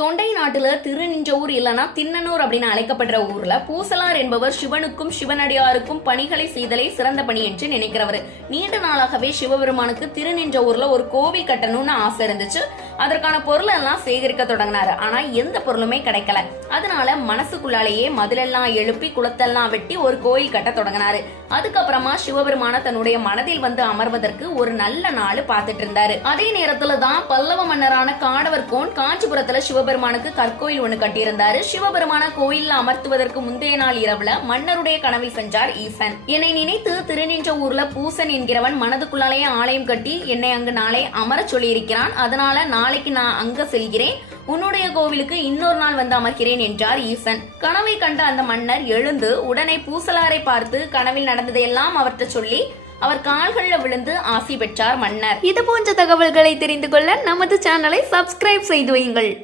தொண்டை நாட்டுல திருநின்றவூர் இல்லனா திண்ணனூர் அப்படின்னு அழைக்கப்படுற ஊர்ல பூசலார் என்பவர் சிவனுக்கும் சிவனடியாருக்கும் பணிகளை செய்தலே சிறந்த பணி என்று நினைக்கிறவர். நீண்ட நாளாகவே சிவபெருமானுக்கு திருநின்றவூர்ல ஒரு கோவில் கட்டணும்னு ஆசை இருந்துச்சு. அதற்கான பொருள் எல்லாம் சேகரிக்க தொடங்கினாரு. ஆனா எந்த பொருளுமே கிடைக்கல. அதனால மனசுக்குள்ளாலேயே மதிலெல்லாம் எழுப்பி குளத்தெல்லாம் வெட்டி ஒரு கோயில் கட்ட தொடங்கினாரு. அதுக்கப்புறமா சிவபெருமான தன்னுடைய மனதில் வந்து அமர்வதற்கு ஒரு நல்ல நாள் பார்த்துட்டு இருந்தாரு. அதே நேரத்துலதான் பல்லவ மன்னரான காடவர்கோன் காஞ்சிபுரத்துல சிவபெருமானுக்கு கற்கோயில் ஒண்ணு கட்டியிருந்தாரு. சிவபெருமான கோயில்ல அமர்த்துவதற்கு முந்தைய நாள் இரவுல மன்னருடைய கனவில் சென்றார் ஈசன். என்னை நினைத்து திருநின்ற ஊர்ல பூசன் என்கிறவன் மனதுக்குள்ளாலேயே ஆலயம் கட்டி என்னை அங்கு நாளை அமர சொல்லி இருக்கிறான். அதனால நாளைக்கு நான் அங்க செல்கிறேன், உன்னுடைய கோவிலுக்கு இன்னொரு நாள் வந்து அமர்கிறேன் என்றார் ஈசன். கனவை கண்ட அந்த மன்னர் எழுந்து உடனே பூசலாரை பார்த்து கனவில் நடந்ததையெல்லாம் அவர்கிட்ட சொல்லி அவர் கால்கள்ல விழுந்து ஆசி பெற்றார் மன்னர். இது போன்ற தகவல்களை தெரிந்து கொள்ள நமது சேனலை சப்ஸ்கிரைப் செய்து வையுங்கள்.